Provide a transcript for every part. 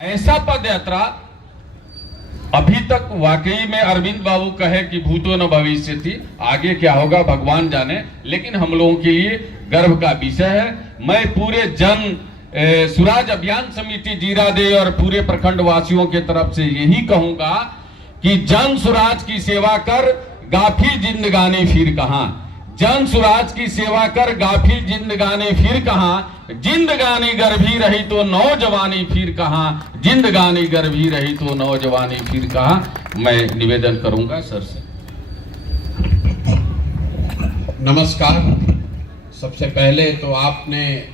ऐसा पद यात्रा अभी तक वाकई में अरविंद बाबू कहे कि भूतो न भविष्य थी, आगे क्या होगा भगवान जाने, लेकिन हम लोगों के लिए गर्व का विषय है। मैं पूरे जन सुराज अभियान समिति जीरादेव और पूरे प्रखंड वासियों के तरफ से यही कहूंगा कि जन सुराज की सेवा कर, गाफिल जिंदगानी फिर कहां। जन सुराज की सेवा कर, गाफिल जिंदगानी फिर कहां। जिंदगानी गर्भी रही तो नौजवानी फिर कहां। जिंदगानी गर्भी रही तो नौजवानी फिर कहां। मैं निवेदन करूंगा सर से। नमस्कार। सबसे पहले तो आपने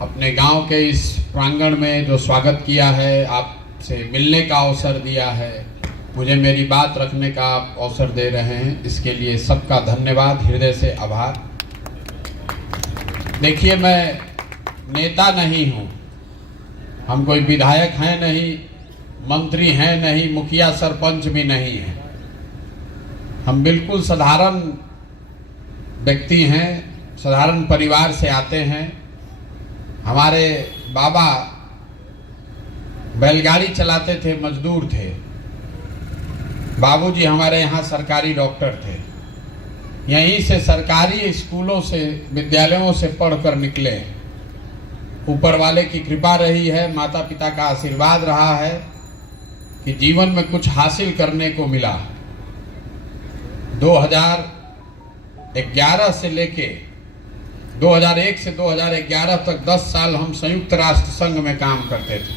अपने गांव के इस प्रांगण में जो स्वागत किया है, आपसे मिलने का अवसर दिया है, मुझे मेरी बात रखने का आप अवसर दे रहे हैं, इसके लिए सबका धन्यवाद, हृदय से आभार। देखिए, मैं नेता नहीं हूं, हम कोई विधायक हैं नहीं, मंत्री हैं नहीं, मुखिया सरपंच भी नहीं हैं। हम बिल्कुल साधारण व्यक्ति हैं, साधारण परिवार से आते हैं। हमारे बाबा बैलगाड़ी चलाते थे, मजदूर थे। बाबूजी हमारे यहाँ सरकारी डॉक्टर थे। यहीं से सरकारी स्कूलों से, विद्यालयों से पढ़कर निकले। ऊपर वाले की कृपा रही है, माता पिता का आशीर्वाद रहा है कि जीवन में कुछ हासिल करने को मिला। 2011 से लेके 2001 से 2011 तक 10 साल हम संयुक्त राष्ट्र संघ में काम करते थे।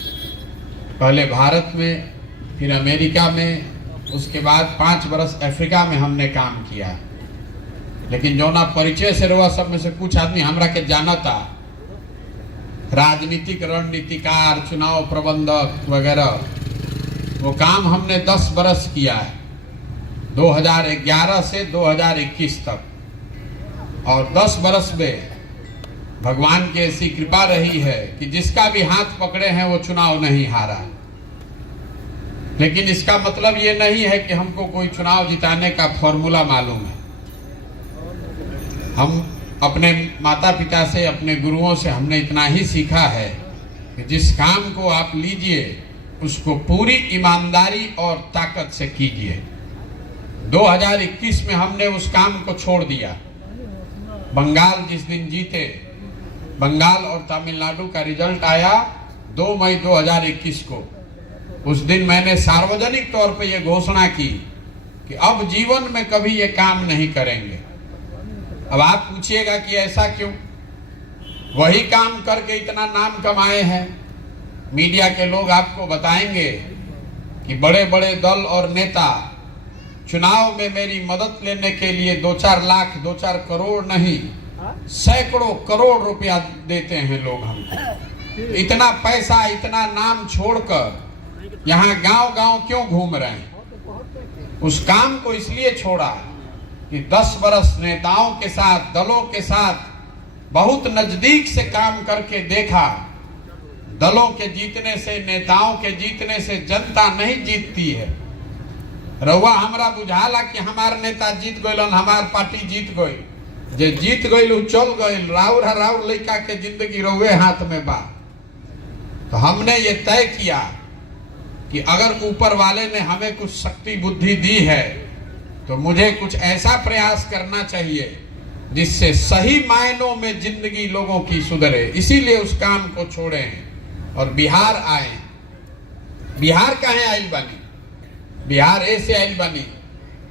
पहले भारत में, फिर अमेरिका में, उसके बाद 5 बरस अफ्रीका में हमने काम किया। लेकिन जो ना परिचय से रहा, सब में से कुछ आदमी हमरा के जाना था, राजनीतिक रणनीतिकार, चुनाव प्रबंधक वगैरह, वो काम हमने 10 बरस किया है, 2011 से 2021 तक। और 10 बरस में भगवान की ऐसी कृपा रही है कि जिसका भी हाथ पकड़े हैं वो चुनाव नहीं हारा। लेकिन इसका मतलब ये नहीं है कि हमको कोई चुनाव जिताने का फॉर्मूला मालूम है। हम अपने माता पिता से, अपने गुरुओं से हमने इतना ही सीखा है कि जिस काम को आप लीजिए उसको पूरी ईमानदारी और ताकत से कीजिए। 2021 में हमने उस काम को छोड़ दिया। बंगाल जिस दिन जीते, बंगाल और तमिलनाडु का रिजल्ट आया 2 मई 2021 को, उस दिन मैंने सार्वजनिक तौर पे ये घोषणा की कि अब जीवन में कभी ये काम नहीं करेंगे। अब आप पूछिएगा कि ऐसा क्यों? वही काम करके इतना नाम कमाए हैं। मीडिया के लोग आपको बताएंगे कि बड़े बड़े दल और नेता चुनाव में मेरी मदद लेने के लिए 2-4 लाख, 2-4 करोड़ नहीं, सैकड़ों करोड़ रुपया देते हैं लोग हमको। इतना पैसा, इतना नाम छोड़कर यहाँ गांव-गांव क्यों घूम रहे हैं? उस काम को इसलिए छोड़ा कि 10 बरस नेताओं के साथ, दलों के साथ बहुत नजदीक से काम करके देखा। दलों के जीतने से, नेताओं के जीतने से जनता नहीं जीतती है। रउआ हमरा बुझाला कि हमार नेता जीत गइलन, हमार पार्टी जीत गई। जे जीत गइल चल गइल, राउर लड़का के जिंदगी रउए हाथ में बा। तो हमने ये तय किया कि अगर ऊपर वाले ने हमें कुछ शक्ति बुद्धि दी है तो मुझे कुछ ऐसा प्रयास करना चाहिए जिससे सही मायनों में जिंदगी लोगों की सुधरे। इसीलिए उस काम को छोड़े हैं और बिहार आए। बिहार कहाँ आइल बनी? बिहार ऐसे आइल बनी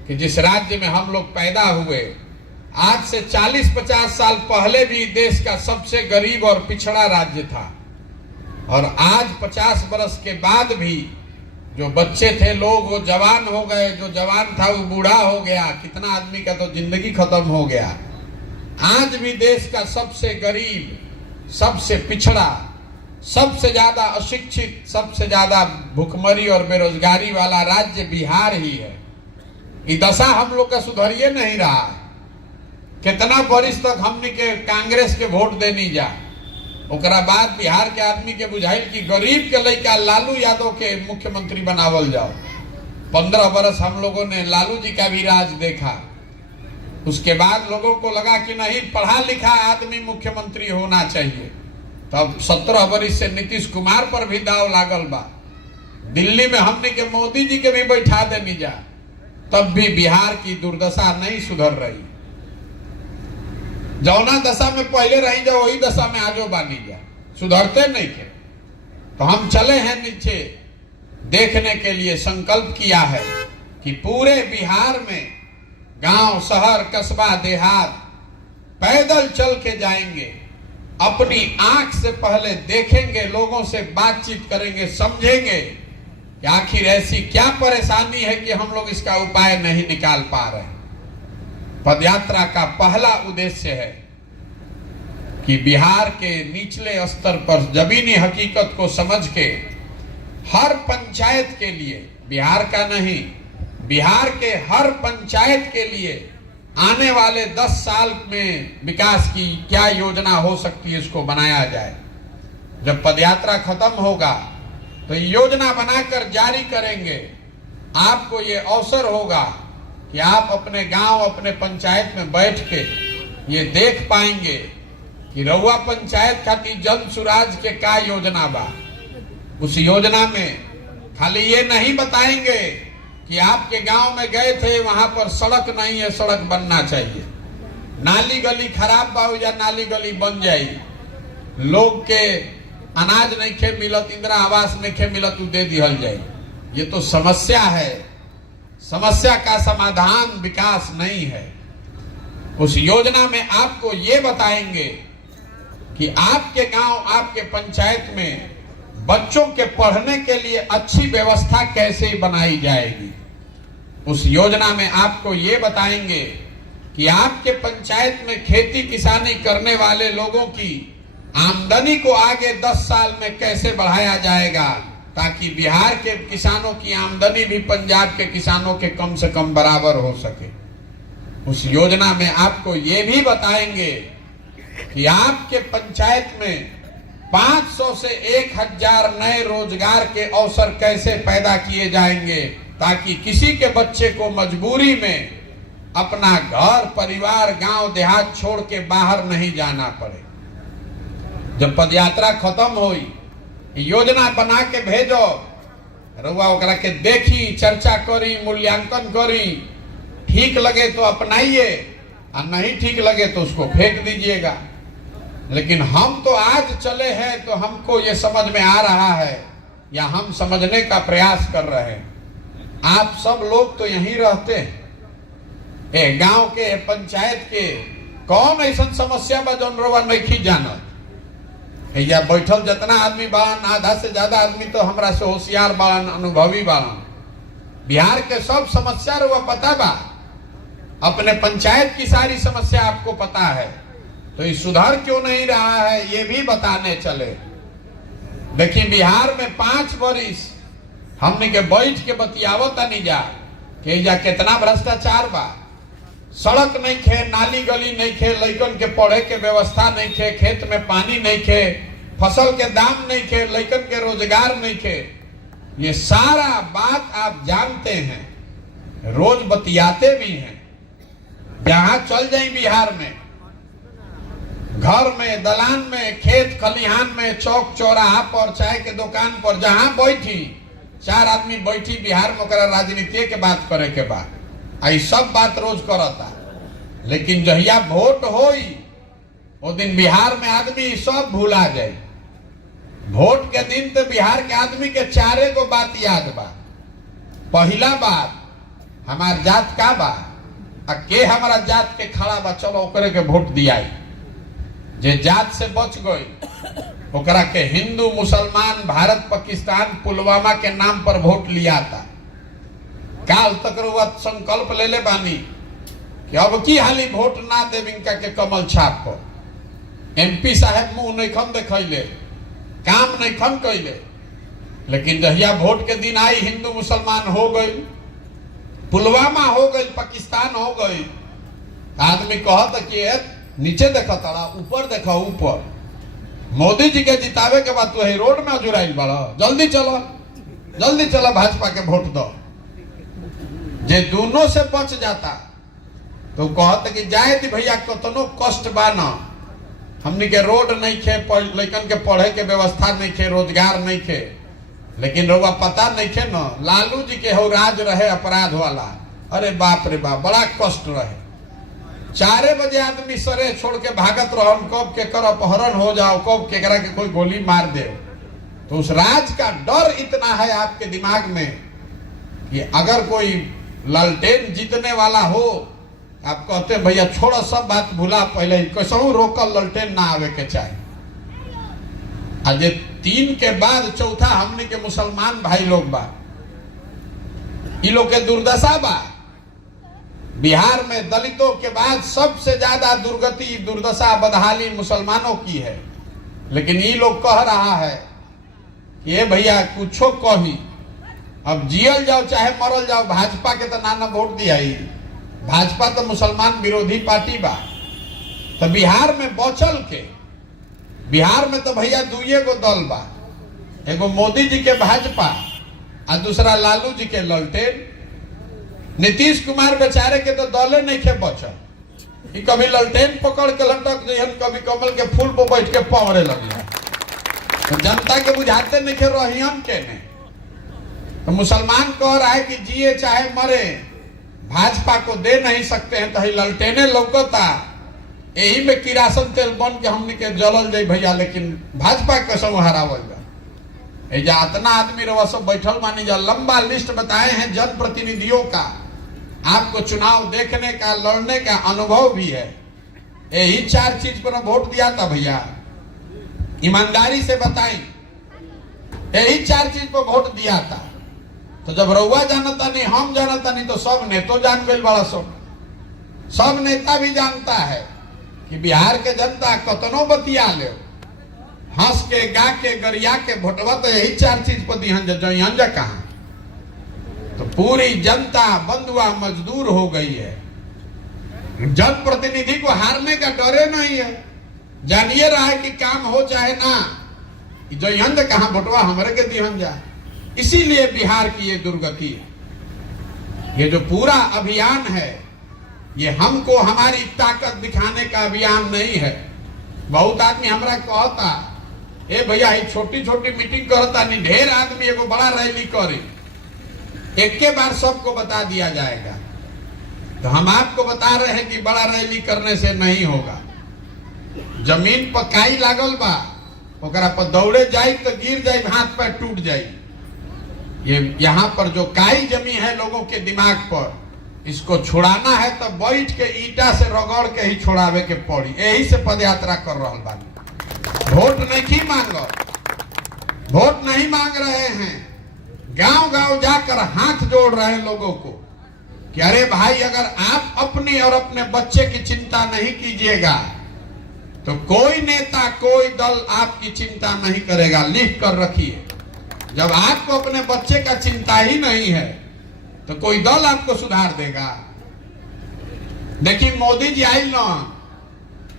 कि जिस राज्य में हम लोग पैदा हुए, आज से 40-50 साल पहले भी देश का सबसे गरीब और पिछड़ा राज्य था। और आज 50 बरस के बाद भी जो बच्चे थे लोग, वो जवान हो गए, जो जवान था वो बूढ़ा हो गया, कितना आदमी का तो जिंदगी खत्म हो गया। आज भी देश का सबसे गरीब, सबसे पिछड़ा, सबसे ज्यादा अशिक्षित, सबसे ज्यादा भुखमरी और बेरोजगारी वाला राज्य बिहार ही है। ये दशा हम लोग का सुधरिए नहीं रहा है। कितना वर्ष तक हमने के कांग्रेस के वोट देनी जा, ओकरा बाद बिहार के आदमी के बुझाइल कि गरीब के लड़का लालू यादव के मुख्यमंत्री बनावल जाओ। 15 बरस हम लोगों ने लालू जी का भी राज देखा। उसके बाद लोगों को लगा कि नहीं, पढ़ा लिखा आदमी मुख्यमंत्री होना चाहिए। तब 17 बरस से नीतीश कुमार पर भी दाव लागल बा दिल्ली में हमने के मोदी जी के भी बैठा देनी जा, तब भी बिहार की दुर्दशा नहीं सुधर रही। जौना दशा में पहले रही जा वही दशा में आजो बानी जा, सुधरते नहीं थे। तो हम चले हैं नीचे देखने के लिए, संकल्प किया है कि पूरे बिहार में गांव, शहर, कस्बा, देहात पैदल चल के जाएंगे, अपनी आंख से पहले देखेंगे, लोगों से बातचीत करेंगे, समझेंगे कि आखिर ऐसी क्या परेशानी है कि हम लोग इसका उपाय नहीं निकाल पा रहे। पदयात्रा का पहला उद्देश्य है कि बिहार के निचले स्तर पर जमीनी हकीकत को समझ के हर पंचायत के लिए, बिहार का नहीं, बिहार के हर पंचायत के लिए आने वाले 10 साल में विकास की क्या योजना हो सकती है, इसको बनाया जाए। जब पदयात्रा खत्म होगा तो योजना बनाकर जारी करेंगे। आपको ये अवसर होगा कि आप अपने गांव, अपने पंचायत में बैठ के ये देख पाएंगे कि रउआ पंचायत खातिर जन सुराज के का योजना बा। उस योजना में खाली ये नहीं बताएंगे कि आपके गांव में गए थे, वहां पर सड़क नहीं है, सड़क बनना चाहिए, नाली गली खराब बा या नाली गली बन जाई, लोग के अनाज नहीं खे मिलत, इंदिरा आवास नहीं खे मिलत, दे दिहल जाए। ये तो समस्या है, समस्या का समाधान विकास नहीं है। उस योजना में आपको ये बताएंगे कि आपके गांव, आपके पंचायत में बच्चों के पढ़ने के लिए अच्छी व्यवस्था कैसे बनाई जाएगी। उस योजना में आपको ये बताएंगे कि आपके पंचायत में खेती किसानी करने वाले लोगों की आमदनी को आगे 10 साल में कैसे बढ़ाया जाएगा, ताकि बिहार के किसानों की आमदनी भी पंजाब के किसानों के कम से कम बराबर हो सके। उस योजना में आपको ये भी बताएंगे कि आपके पंचायत में 500 से 1000 नए रोजगार के अवसर कैसे पैदा किए जाएंगे, ताकि किसी के बच्चे को मजबूरी में अपना घर, परिवार, गांव, देहात छोड़ के बाहर नहीं जाना पड़े। जब पदयात्रा खत्म हुई, योजना बना के भेजो, रउआ ओकरा के देखी, चर्चा करी, मूल्यांकन करी, ठीक लगे तो अपनाइए और नहीं ठीक लगे तो उसको फेंक दीजिएगा। लेकिन हम तो आज चले हैं तो हमको ये समझ में आ रहा है या हम समझने का प्रयास कर रहे हैं। आप सब लोग तो यहीं रहते हैं, गांव के, पंचायत के, कौन ऐसा समस्या बा जौन रउआ नहीं जानत। या बैठल जितना आदमी बाड़न, आधा से ज्यादा आदमी तो हमरा से होशियार बाड़न, अनुभवी बाड़न। बिहार के सब समस्या रउआ पता बा, अपने पंचायत की सारी समस्या आपको पता है, तो ये सुधार क्यों नहीं रहा है ये भी बताने चले। देखिए बिहार में 5 वर्ष हमने के बैठ के बतियावत नहीं जा कि जा कितना भ्रष्टाचार बा, सड़क नहीं खे, नाली गली नहीं खे, लइकन के पढ़े के व्यवस्था नहीं खे, खेत में पानी नहीं खे, फसल के दाम नहीं खे, लइकन के रोजगार नहीं खे। ये सारा बात आप जानते हैं, रोज बतियाते भी हैं। जहां चल जाए बिहार में, घर में, दलान में, खेत खलिहान में, चौक चौराहा पर, चाय के दुकान पर, जहां बैठी 4 आदमी बैठी बिहार में, ओकरा राजनीति के बात करे के बाद आई सब बात रोज करता। लेकिन जहिया वोट होई वो दिन बिहार में आदमी सब भूला जाए। वोट के दिन तो बिहार के आदमी के 4 गो बात याद बा। पहला बात, हमार जात का बा, के हमारा जात के खड़ा बा, चलो ओकरे के वोट दियाई। जे जात से बच गई ओकरा के हिंदू, मुसलमान, भारत, पाकिस्तान, पुलवामा के नाम पर वोट लिया था। काल तक संकल्प ले ले बानी कि अब की हाली वोट ना देव इनका के कमल छाप पर। MP साहब मुंह नहीं खन देखले, काम नहीं खन कैले, लेकिन जहिया वोट के दिन आई, हिंदू मुसलमान हो गई, पुलवामा हो गई, पाकिस्तान हो गई, आदमी कहता कि नीचे देखा तारा, ऊपर देखा, ऊपर मोदी जी के जितावे के बाद तो रोड में जुड़ाइल बड़ा, जल्दी चलो, जल्दी चलो, भाजपा के वोट दो। जे दोनों से बच जाता तो कहते कि जाए थी भैया, कतनो कष्ट बा ना, हमनी के रोड नहीं खे, लइकन के पढ़े के व्यवस्था नहीं खे, रोजगार नहीं खे, लेकिन रउआ पता नहीं थे न, लालू जी के हो राज रहे अपराध वाला, अरे बाप रे बाप, बड़ा कष्ट रहे। 4 बजे आदमी सरे छोड़ के भागत रहो, कब के कर अपहरण हो जाओ, कब के करा के कोई गोली मार दे। तो उस राज का डर इतना है आपके दिमाग में कि अगर कोई ललटेन जीतने वाला हो, आप कहते हैं भैया छोड़ो सब बात भूला, पहले ही कैसे रोकल ललटेन ना आवे के चाहिए। आज 3 के बाद चौथा हमने के मुसलमान भाई लोग बा, इ लोग के दुर्दशा बा। बिहार में दलितों के बाद सबसे ज्यादा दुर्गति, दुर्दशा, बदहाली मुसलमानों की है। लेकिन ये लोग कह रहा है कि ये भैया कुछो कही, अब जियल जाओ चाहे मरल जाओ, भाजपा के तो नाना वोट दिया ही। भाजपा तो मुसलमान विरोधी पार्टी बा। तो बिहार में बचल के, बिहार में तो भैया 2 गो दल बा, एगो मोदी जी के भाजपा और दूसरा लालू जी के ललटेन। नीतीश कुमार बेचारे के तो दले नहीं के बचल, कभी ललटेन पकड़ के लटक जहन, कभी कमल के फूल पर बैठ के पवरे लगे। तो जनता के बुझाते नहीं के रहियन के ने। तो मुसलमान कह रहा है कि जिए चाहे मरे, भाजपा को दे नहीं सकते हैं। तो ललटेने लौकता, यही में किरासन तेल बन के हमने के जलल जाए भैया, लेकिन भाजपा कसम हरावल जा। इतना आदमी रवा सब बैठल मानी जा, लंबा लिस्ट बताए हैं जनप्रतिनिधियों का। आपको चुनाव देखने का, लड़ने का अनुभव भी है। यही 4 चीज पर वोट दिया था भैया, ईमानदारी से बताई, यही 4 चीज पर वोट दिया था। तो जब रउआ जानता नहीं, हम जानता नहीं, तो सब नेतो जान गए बड़ा। सब नेता भी जानता है कि बिहार के जनता कतनो बतिया ले, हंस के, गा के, गरिया के भोटवा तो यही 4 चीज पर दिहन जा कहा। तो पूरी जनता बंधुआ मजदूर हो गई है। जनप्रतिनिधि को हारने का डरे नहीं है, जानिए रहा है कि काम हो चाहे ना, जो यंद कहा भोटवा हमारे के दिहन जा। इसीलिए बिहार की ये दुर्गति है। ये जो पूरा अभियान है, ये हमको हमारी ताकत दिखाने का अभियान नहीं है। बहुत आदमी हमरा कहता, ए भैया ये छोटी छोटी मीटिंग करता नहीं, ढेर आदमी एगो बड़ा रैली करे, एक के बार सबको बता दिया जाएगा। तो हम आपको बता रहे हैं कि बड़ा रैली करने से नहीं होगा। जमीन पर काई लागल बा, ओकरा पर दौड़े जाए तो गिर जाए, हाथ पैर टूट जाए। ये यहाँ पर जो काई जमी है लोगों के दिमाग पर, इसको छुड़ाना है तो बैठ के ईटा से रगड़ के ही छोड़ावे के पड़ी। यही से पदयात्रा कर रहा बानी। वोट नहीं मांगो, वोट नहीं मांग रहे हैं, गांव गांव जाकर हाथ जोड़ रहे हैं लोगों को कि अरे भाई, अगर आप अपनी और अपने बच्चे की चिंता नहीं कीजिएगा तो कोई नेता, कोई दल आपकी चिंता नहीं करेगा। लिख कर रखिए, जब आपको अपने बच्चे का चिंता ही नहीं है तो कोई दल आपको सुधार देगा। देखिए मोदी जी आई ना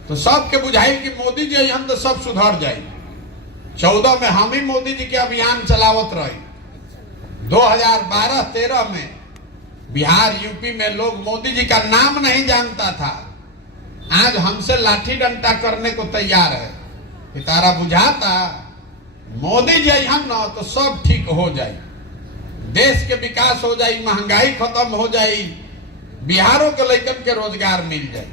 तो सबके बुझाई कि मोदी जी आई तो सब सुधर जाए। 14 में हम ही मोदी जी के अभियान चलावत रही। 2012-13 में बिहार, यूपी में लोग मोदी जी का नाम नहीं जानता था। आज हमसे लाठी डंडा करने को तैयार है। तारा बुझाता मोदी जी हम ना तो सब ठीक हो जाए, देश के विकास हो जाए, महंगाई खत्म हो जाए, बिहारों के लड़कन के रोजगार मिल जाए।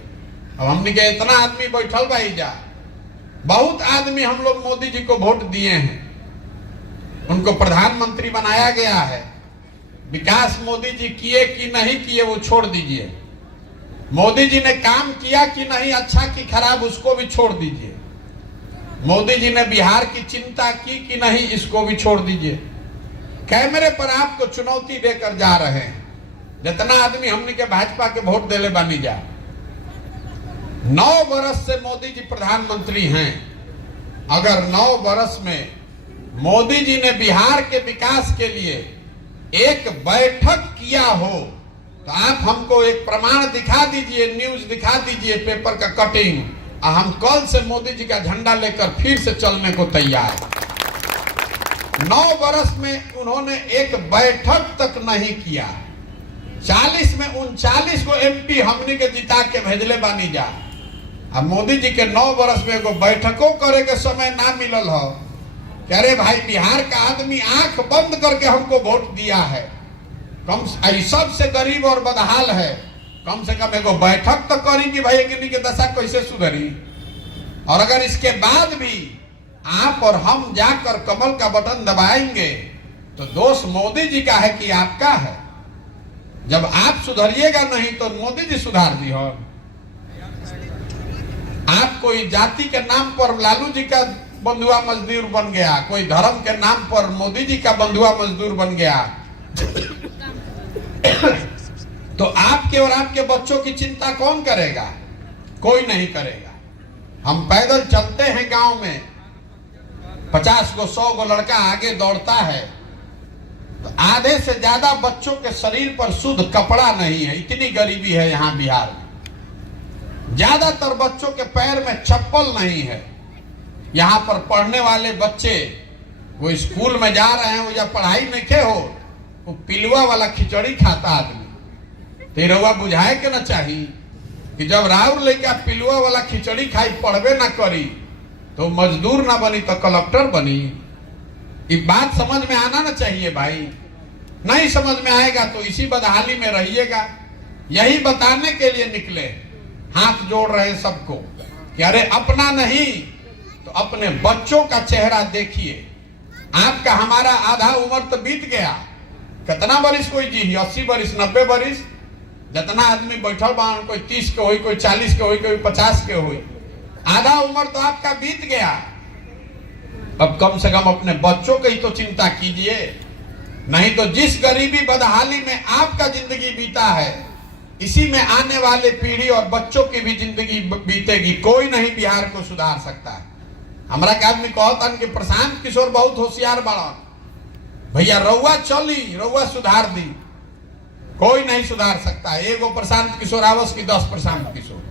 अब हमने के इतना आदमी बैठल भाई जा, बहुत आदमी हम लोग मोदी जी को वोट दिए हैं, उनको प्रधानमंत्री बनाया गया है। विकास मोदी जी किए कि नहीं किए वो छोड़ दीजिए, मोदी जी ने काम किया कि नहीं, अच्छा कि खराब, उसको भी छोड़ दीजिए। मोदी जी ने बिहार की चिंता की कि नहीं, इसको भी छोड़ दीजिए। कैमरे पर आपको चुनौती देकर जा रहे हैं। जितना आदमी हमने के भाजपा के वोट देले बानी जा, 9 वर्ष से मोदी जी प्रधानमंत्री हैं। अगर 9 वर्ष में मोदी जी ने बिहार के विकास के लिए एक बैठक किया हो तो आप हमको एक प्रमाण दिखा दीजिए, न्यूज दिखा दीजिए, पेपर का कटिंग, और हम कल से मोदी जी का झंडा लेकर फिर से चलने को तैयार। 9 वर्ष में उन्होंने एक बैठक तक नहीं किया। 40 में 39 को एमपी हमने के जिता के भेजले बानी जा। अब मोदी जी के 9 वर्ष में एगो बैठकों करे के समय ना मिलल हो कि अरे भाई बिहार का आदमी आंख बंद करके हमको वोट दिया है, कम सबसे गरीब और बदहाल है, कम से कम एगो बैठक तो करी कि भाई एकनी के दशा कैसे सुधरी। और अगर इसके बाद भी आप और हम जाकर कमल का बटन दबाएंगे तो दोष मोदी जी का है कि आपका है। जब आप सुधरिएगा नहीं तो मोदी जी सुधार दी हो। आप कोई जाति के नाम पर लालू जी का बंधुआ मजदूर बन गया, कोई धर्म के नाम पर मोदी जी का बंधुआ मजदूर बन गया, तो आपके और आपके बच्चों की चिंता कौन करेगा? कोई नहीं करेगा। हम पैदल चलते हैं गांव में, 50 को 100 को लड़का आगे दौड़ता है, तो आधे से ज्यादा बच्चों के शरीर पर शुद्ध कपड़ा नहीं है। इतनी गरीबी है यहाँ बिहार में। ज्यादातर बच्चों के पैर में चप्पल नहीं है। यहाँ पर पढ़ने वाले बच्चे वो स्कूल में जा रहे हैं, वो या पढ़ाई नहीं के हो, वो पिलुआ वाला खिचड़ी खाता आदमी। तो रउआ बुझाए के ना चाहिए कि जब राउर लेके पिलुआ वाला खिचड़ी खाई, पढ़वे ना करी, तो मजदूर ना बनी तो कलेक्टर बनी। ये बात समझ में आना ना चाहिए भाई। नहीं समझ में आएगा तो इसी बदहाली में रहिएगा। यही बताने के लिए निकले, हाथ जोड़ रहे सबको कि अरे अपना नहीं तो अपने बच्चों का चेहरा देखिए। आपका हमारा आधा उम्र तो बीत गया। कितना बरिस कोई जी, 80 बरिस 90 बरिस, जितना आदमी बैठल बा, कोई 30 के हुई, कोई 40 के हुई, कोई 50 के हुई। आधा उम्र तो आपका बीत गया। अब कम से कम अपने बच्चों की तो चिंता कीजिए। नहीं तो जिस गरीबी बदहाली में आपका जिंदगी बीता है, इसी में आने वाले पीढ़ी और बच्चों की भी जिंदगी बीतेगी। कोई नहीं बिहार को सुधार सकता है। हमारा के आदमी कहता कि प्रशांत किशोर बहुत होशियार बड़ा, भैया रउआ चली, रउआ सुधार दी। कोई नहीं सुधार सकता। एगो प्रशांत किशोर आवस की 10 प्रशांत किशोर,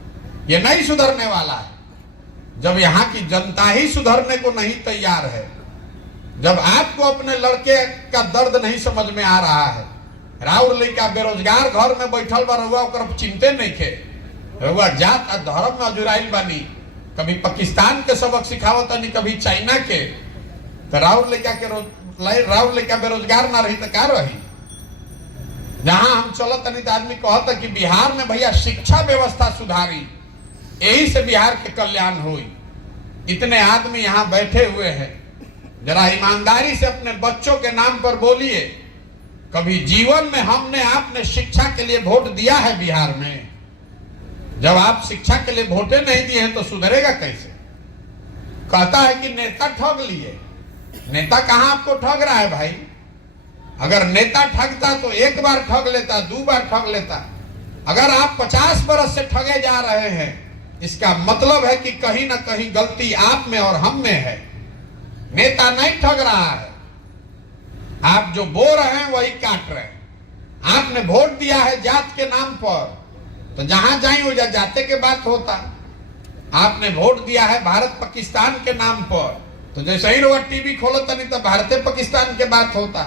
ये नहीं सुधरने वाला है। जब यहाँ की जनता ही सुधरने को नहीं तैयार है, जब आपको अपने लड़के का दर्द नहीं समझ में आ रहा है, राउर लड़का बेरोजगार घर में बैठल बा, रउआ ओकर चिंते नहीं खे, रउआ जात धर्म में अजुराइल बानी, कभी पाकिस्तान के सबक सिखावत नहीं, कभी चाइना के, तो राउर लड़का बेरोजगार ना रही तो क्या रही। जहां हम चलत नहीं तो आदमी कहता कि बिहार में भैया शिक्षा व्यवस्था सुधारी, यही से बिहार के कल्याण हुई। इतने आदमी यहाँ बैठे हुए हैं, जरा ईमानदारी से अपने बच्चों के नाम पर बोलिए, कभी जीवन में हमने आपने शिक्षा के लिए वोट दिया है बिहार में? जब आप शिक्षा के लिए वोटे नहीं दिए हैं तो सुधरेगा कैसे? कहता है कि नेता ठग लिए। नेता कहां आपको ठग रहा है भाई? अगर नेता ठगता तो एक बार ठग लेता, 2 बार ठग लेता। अगर आप 50 बरस से ठगे जा रहे हैं, इसका मतलब है कि कहीं ना कहीं गलती आप में और हम में है। नेता नहीं ठग रहा है, आप जो बो रहे हैं वही काट रहे हैं। आपने वोट दिया है जात के नाम पर, तो जहां जाए वो जाते के बात होता। आपने वोट दिया है भारत पाकिस्तान के नाम पर, तो जैसे ही रोज टीवी खोलता नहीं तो भारत पाकिस्तान के बात होता।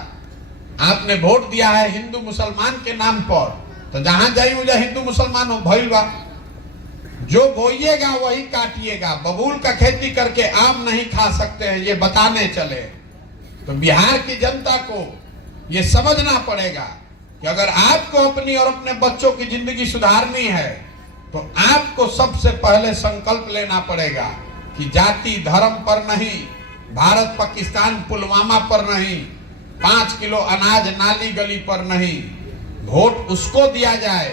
आपने वोट दिया है हिंदू मुसलमान के नाम पर, तो जहां जाए वो हिंदू मुसलमान हो भइल बा। जो बोइएगा वही काटिएगा। बबूल का खेती करके आम नहीं खा सकते हैं, ये बताने चले। तो बिहार की जनता को ये समझना पड़ेगा कि अगर आपको अपनी और अपने बच्चों की जिंदगी सुधारनी है तो आपको सबसे पहले संकल्प लेना पड़ेगा कि जाति धर्म पर नहीं, भारत पाकिस्तान पुलवामा पर नहीं, 5 किलो अनाज नाली गली पर नहीं। वोट उसको दिया जाए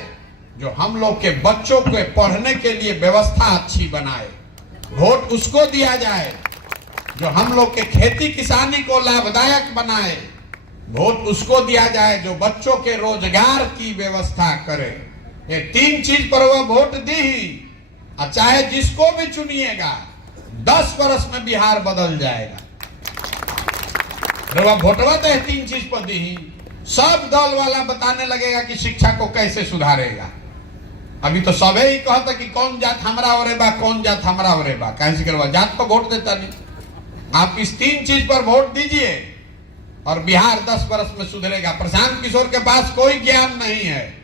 जो हम लोग के बच्चों के पढ़ने के लिए व्यवस्था अच्छी बनाए। वोट उसको दिया जाए जो हम लोग के खेती किसानी को लाभदायक बनाए। वोट उसको दिया जाए जो बच्चों के रोजगार की व्यवस्था करे। ये 3 चीज पर वह वोट दी ही, और चाहे जिसको भी चुनिएगा 10 वर्ष में बिहार बदल जाएगा। वोटवा तो 3 चीज पर दी ही, सब दल वाला बताने लगेगा कि शिक्षा को कैसे सुधारेगा। अभी तो सबे ही कहता कि कौन जात हमरा ओरे बा, कौन जात हमरा ओरे बा, कैसे करवा जात पर वोट देता नहीं। आप इस 3 चीज पर वोट दीजिए और बिहार 10 वर्ष में सुधरेगा। प्रशांत किशोर के पास कोई ज्ञान नहीं है।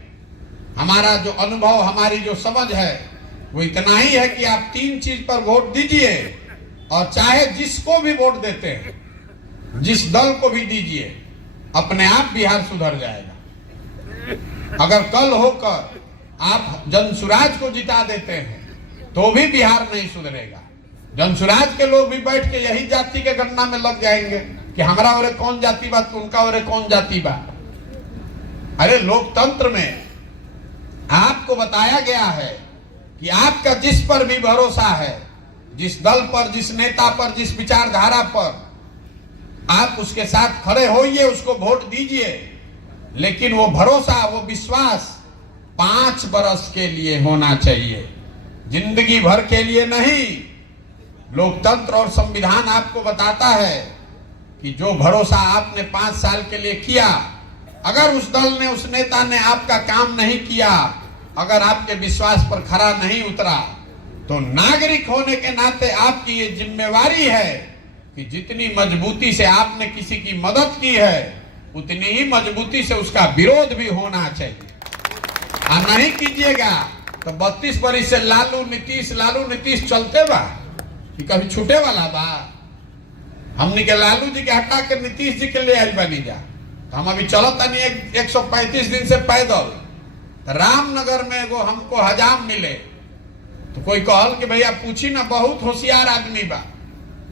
हमारा जो अनुभव, हमारी जो समझ है वो इतना ही है कि आप 3 चीज पर वोट दीजिए और चाहे जिसको भी वोट देते हैं जिस दल को भी दीजिए, अपने आप बिहार सुधर जाएगा। अगर कल होकर आप जनसुराज को जिता देते हैं तो भी बिहार नहीं सुधरेगा। जनसुराज के लोग भी बैठ के यही जाति के गणना में लग जाएंगे कि हमारा और कौन जाति बा, उनका और कौन जाति बा। अरे लोकतंत्र में आपको बताया गया है कि आपका जिस पर भी भरोसा है, जिस दल पर, जिस नेता पर, जिस विचारधारा पर, आप उसके साथ खड़े होइए, उसको वोट दीजिए, लेकिन वो भरोसा, वो विश्वास 5 बरस के लिए होना चाहिए, जिंदगी भर के लिए नहीं। लोकतंत्र और संविधान आपको बताता है कि जो भरोसा आपने 5 साल के लिए किया, अगर उस दल ने, उस नेता ने आपका काम नहीं किया, अगर आपके विश्वास पर खरा नहीं उतरा, तो नागरिक होने के नाते आपकी ये जिम्मेवारी है कि जितनी मजबूती से आपने किसी की मदद की है, उतनी ही मजबूती से उसका विरोध भी होना चाहिए। और नहीं कीजिएगा तो 32 बरिस से लालू नीतीश चलते बा कि कभी छूटे वाला बा। हमने के लालू जी के हटा के नीतीश जी के ले आई बनी जा, तो हम अभी चलत नहीं 135 दिन से पैदल। रामनगर में एगो हमको हजाम मिले, तो कोई कहल कि भैया पूछी ना, बहुत होशियार आदमी बा।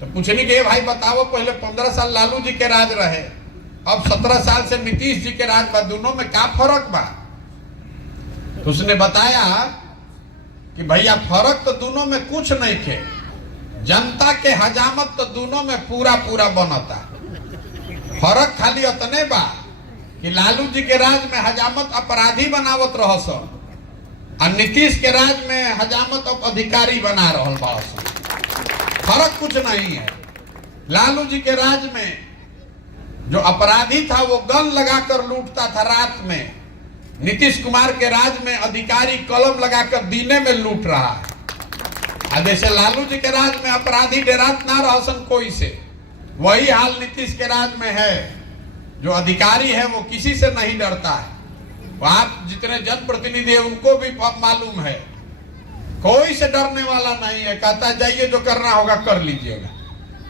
तो पूछने के भाई बताओ, पहले 15 साल लालू जी के राज रहे, अब 17 साल से नीतीश जी के राज बा, दोनों में क्या फर्क बा? तो उसने बताया कि भैया फर्क तो दोनों में कुछ नहीं थे, जनता के हजामत तो दोनों में पूरा पूरा बनता। फर्क खाली उतने बा कि लालू जी के राज में हजामत अपराधी बनावत रहस और नीतीश के राज में हजामत अब अधिकारी बना रहल बा। फर्क कुछ नहीं है। लालू जी के राज में जो अपराधी था वो गन लगाकर लूटता था रात में, नीतीश कुमार के राज में अधिकारी कलम लगाकर दीने में लूट रहा है। जैसे लालू जी के राज में अपराधी डरात ना रहसन कोई से, वही हाल नीतीश के राज में है। जो अधिकारी है वो किसी से नहीं डरता है। आप जितने जनप्रतिनिधि है उनको भी मालूम है, कोई से डरने वाला नहीं है। कहता है जाइए जो करना होगा कर लीजिएगा।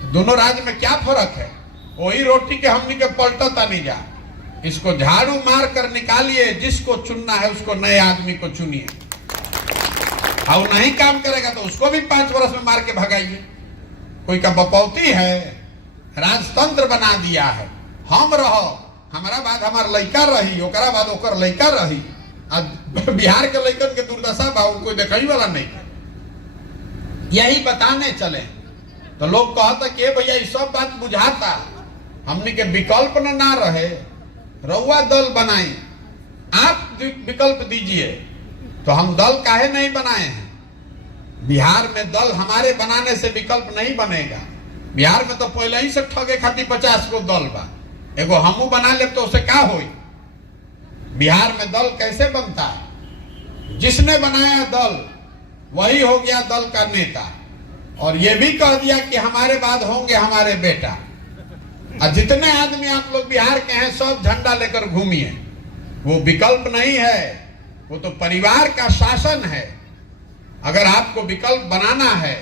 तो दोनों राज्य में क्या फर्क है? वही रोटी के हमनी के पलटता नहीं जा। इसको झाड़ू मार कर निकालिए, जिसको चुनना है उसको, नए आदमी को चुनिए। और नहीं काम करेगा तो उसको भी 5 वर्ष में मार के भगाइए। कोई का बपौती है, राजतंत्र बना दिया है। हम रहो, हमारा बाद हमार लड़का रही, ओकरा बाद ओकर लड़का रही। अब बिहार के लड़कन के दुर्दशा बा, कोई देखई वाला नहीं। यही बताने चले तो लोग कहता कि भैया ये सब बात बुझाता, हमने के विकल्प ना रहे, रउआ दल बनाई, आप विकल्प दीजिए। तो हम दल काहे नहीं बनाए हैं? बिहार में दल हमारे बनाने से विकल्प नहीं बनेगा। बिहार में तो पहले ही से ठगे खातिर 50 को दल बा, एगो हमू बना ले तो उसे क्या होई? बिहार में दल कैसे बनता है? जिसने बनाया दल वही हो गया दल का नेता, और ये भी कह दिया कि हमारे बाद होंगे हमारे बेटा। और जितने आदमी आप लोग बिहार के हैं सब झंडा लेकर घूमिए, वो विकल्प नहीं है, वो तो परिवार का शासन है। अगर आपको विकल्प बनाना है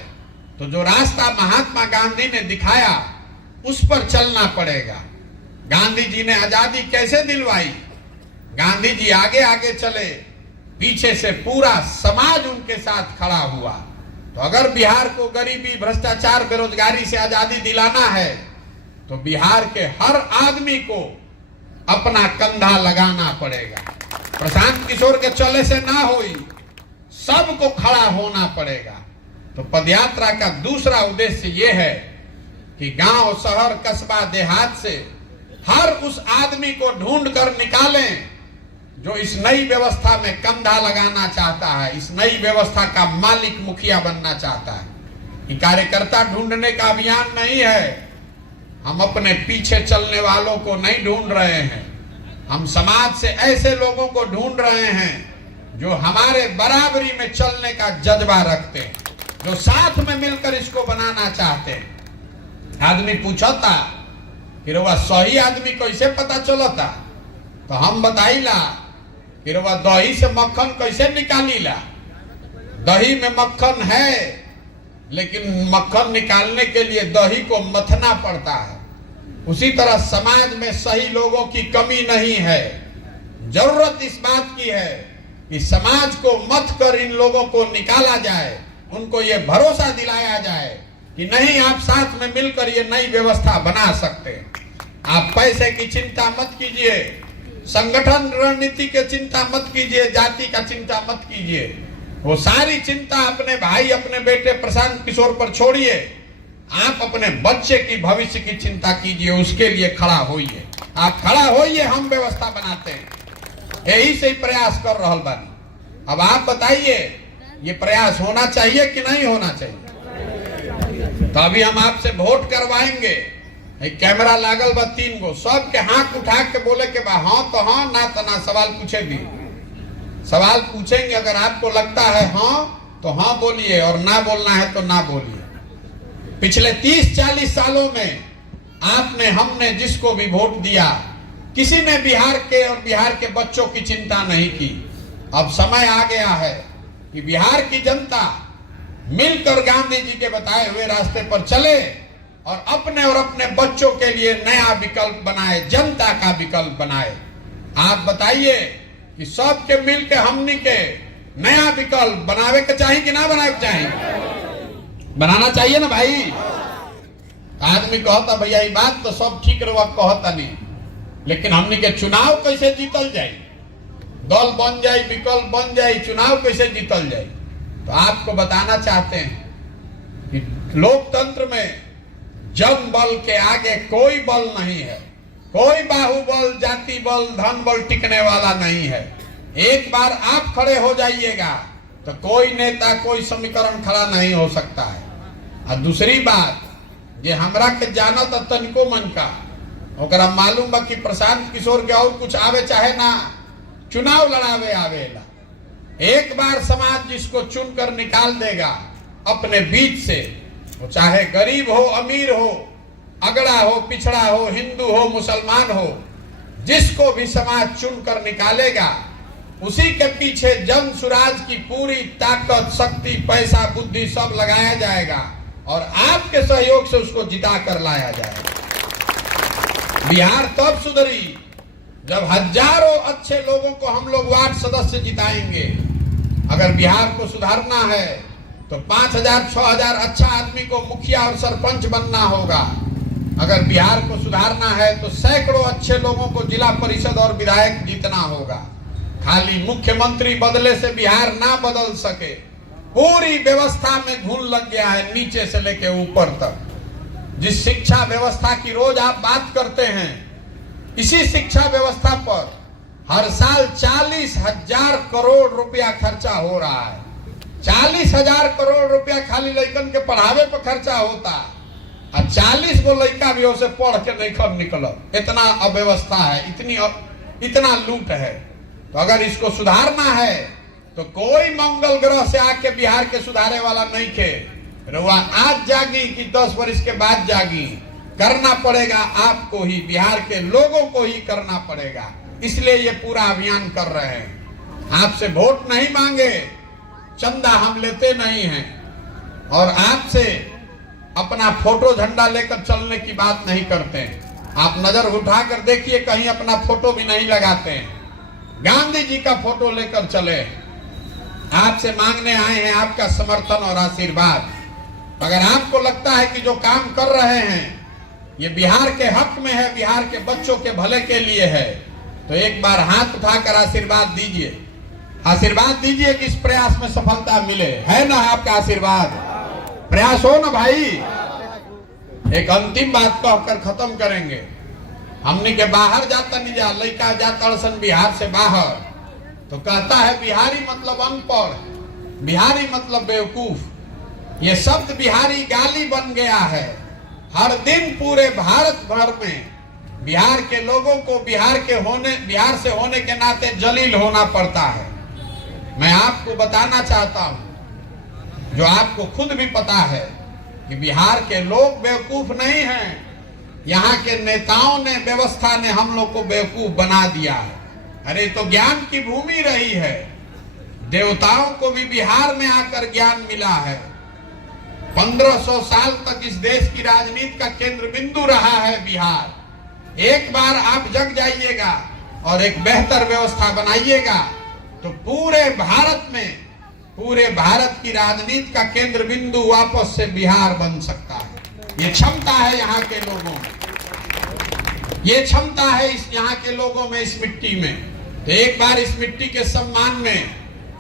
तो जो रास्ता महात्मा गांधी ने दिखाया उस पर चलना पड़ेगा। गांधी जी ने आजादी कैसे दिलवाई? गांधी जी आगे आगे चले, पीछे से पूरा समाज उनके साथ खड़ा हुआ। तो अगर बिहार को गरीबी, भ्रष्टाचार, बेरोजगारी से आजादी दिलाना है तो बिहार के हर आदमी को अपना कंधा लगाना पड़ेगा। प्रशांत किशोर के चले से ना होई, सबको खड़ा होना पड़ेगा। तो पदयात्रा का दूसरा उद्देश्य यह है कि गांव, शहर, कस्बा, देहात से हर उस आदमी को ढूंढ कर निकालें जो इस नई व्यवस्था में कंधा लगाना चाहता है, इस नई व्यवस्था का मालिक, मुखिया बनना चाहता है। ये कार्यकर्ता ढूंढने का अभियान नहीं है। हम अपने पीछे चलने वालों को नहीं ढूंढ रहे हैं, हम समाज से ऐसे लोगों को ढूंढ रहे हैं जो हमारे बराबरी में चलने का जज्बा रखते हैं, जो साथ में मिलकर इसको बनाना चाहते हैं। आदमी पूछता कि रउआ सही आदमी कैसे पता चलता? तो हम बताइला कि रउआ दही से मक्खन कैसे निकालीला? दही में मक्खन है, लेकिन मक्खन निकालने के लिए दही को मथना पड़ता है। उसी तरह समाज में सही लोगों की कमी नहीं है। जरूरत इस बात की है कि समाज को मत कर इन लोगों को निकाला जाए, उनको ये भरोसा दिलाया जाए कि नहीं, आप साथ में मिलकर ये नई व्यवस्था बना सकते हैं। आप पैसे की चिंता मत कीजिए, संगठन रणनीति की चिंता मत कीजिए, जाति का चिंता मत कीजिए। वो सारी चिंता अपने भाई, अपने बेटे प्रशांत किशोर पर छोड़िए। आप अपने बच्चे की भविष्य की चिंता कीजिए, उसके लिए खड़ा होइए। आप खड़ा होइए, हम व्यवस्था बनाते हैं। यही से ही प्रयास कर रहा बानी। अब आप बताइए, ये प्रयास होना चाहिए कि नहीं होना चाहिए? तो अभी हम आपसे वोट करवाएंगे। एक कैमरा लागल बा 3 गो, सबके हाथ उठा के बोले के बा हाँ तो हाँ, ना तो ना। सवाल पूछेगी, सवाल पूछेंगे। अगर आपको लगता है हाँ तो हाँ बोलिए, और ना बोलना है तो ना बोलिए। पिछले 30-40 सालों में आपने, हमने जिसको भी वोट दिया, किसी ने बिहार के और बिहार के बच्चों की चिंता नहीं की। अब समय आ गया है कि बिहार की जनता मिलकर गांधी जी के बताए हुए रास्ते पर चले और अपने बच्चों के लिए नया विकल्प बनाए, जनता का विकल्प बनाए। आप बताइए कि सबके मिल के हमनी के नया विकल्प बनावे के चाहिए कि ना बनावे के चाहिए? बनाना चाहिए ना भाई। आदमी कहता भैया ये बात तो सब ठीक रहा, कहता नहीं, लेकिन हमनी के चुनाव कैसे जीतल जाए? दल बन जाए, विकल्प बन जाए, चुनाव कैसे जीतल जाए? तो आपको बताना चाहते हैं कि लोकतंत्र में जन बल के आगे कोई बल नहीं है। कोई बाहुबल, जाति बल, धन बल टिकने वाला नहीं है। एक बार आप खड़े हो जाइएगा तो कोई नेता, कोई समीकरण खड़ा नहीं हो सकता है। और दूसरी बात, ये हमरा के जाना तो तनिको मन का, ओकरा मालूम बा कि प्रशांत किशोर के और कुछ आवे चाहे ना, चुनाव लड़ावे आवेला। एक बार समाज जिसको चुनकर निकाल देगा अपने बीच से, वो चाहे गरीब हो, अमीर हो, अगड़ा हो, पिछड़ा हो, हिंदू हो, मुसलमान हो, जिसको भी समाज चुनकर निकालेगा, उसी के पीछे जन सुराज की पूरी ताकत, शक्ति, पैसा, बुद्धि सब लगाया जाएगा और आपके सहयोग से उसको जिता कर लाया जाएगा। बिहार तब सुधरी जब हजारों अच्छे लोगों को हम लोग वार्ड सदस्य जिताएंगे। अगर बिहार को सुधारना है तो 5,000-6,000 अच्छा आदमी को मुखिया और सरपंच बनना होगा। अगर बिहार को सुधारना है तो सैकड़ों अच्छे लोगों को जिला परिषद और विधायक जीतना होगा। खाली मुख्यमंत्री बदले से बिहार ना बदल सके। पूरी व्यवस्था में घुन लग गया है, नीचे से लेके ऊपर तक। जिस शिक्षा व्यवस्था की रोज आप बात करते हैं, इसी शिक्षा व्यवस्था पर हर साल 40,000 करोड़ रुपया खर्चा हो रहा है। 40,000 करोड़ रुपया खाली लड़कन के पढ़ावे पर खर्चा होता, और 40 गो लड़का भी उसे पढ़ के नहीं खब निकल। इतना अव्यवस्था है, इतना लूट है। तो अगर इसको सुधारना है तो कोई मंगल ग्रह से आके बिहार के सुधारे वाला नहीं खे। रुआ आज जागी कि 10 वर्ष के बाद जागी, करना पड़ेगा आपको ही, बिहार के लोगों को ही करना पड़ेगा। इसलिए ये पूरा अभियान कर रहे हैं। आपसे वोट नहीं मांगे, चंदा हम लेते नहीं हैं, और आपसे अपना फोटो झंडा लेकर चलने की बात नहीं करते। आप नजर उठाकर देखिए, कहीं अपना फोटो भी नहीं लगाते हैं। गांधी जी का फोटो लेकर चले। आपसे मांगने आए हैं आपका समर्थन और आशीर्वाद। अगर आपको लगता है कि जो काम कर रहे हैं ये बिहार के हक में है, बिहार के बच्चों के भले के लिए है, तो एक बार हाथ उठाकर आशीर्वाद दीजिए। आशीर्वाद दीजिए कि इस प्रयास में सफलता मिले। है ना आपका आशीर्वाद? प्रयास हो ना भाई। एक अंतिम बात कहकर खत्म करेंगे। हमने के बाहर जाता नहीं जा, लड़का जाता सन बिहार से बाहर, तो कहता है बिहारी मतलब अनपढ़, बिहारी मतलब बेवकूफ। ये शब्द बिहारी गाली बन गया है। हर दिन पूरे भारत भर में बिहार के लोगों को बिहार से होने के नाते जलील होना पड़ता है। मैं आपको बताना चाहता हूं, जो आपको खुद भी पता है, कि बिहार के लोग बेवकूफ नहीं हैं। यहाँ के नेताओं ने, व्यवस्था ने हम लोग को बेवकूफ बना दिया है। अरे तो ज्ञान की भूमि रही है। देवताओं को भी बिहार में आकर ज्ञान मिला है। 1500 साल तक इस देश की राजनीति का केंद्र बिंदु रहा है बिहार। एक बार आप जग जाइएगा और एक बेहतर व्यवस्था बनाइएगा तो पूरे भारत की राजनीति का केंद्र बिंदु वापस से बिहार बन सकता है। ये क्षमता है यहाँ के लोगों में, ये क्षमता है इस यहाँ के लोगों में, इस मिट्टी में। तो एक बार इस मिट्टी के सम्मान में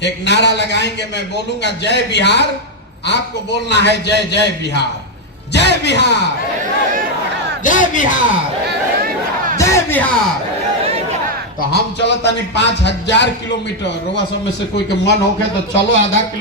एक नारा लगाएंगे। मैं बोलूंगा जय बिहार, आपको बोलना है जय जय बिहार, जय बिहार, जय बिहार, जय बिहार। तो हम चलो तनी 5000 किलोमीटर, रोवा सब में से कोई के मन होके तो चलो आधा किलो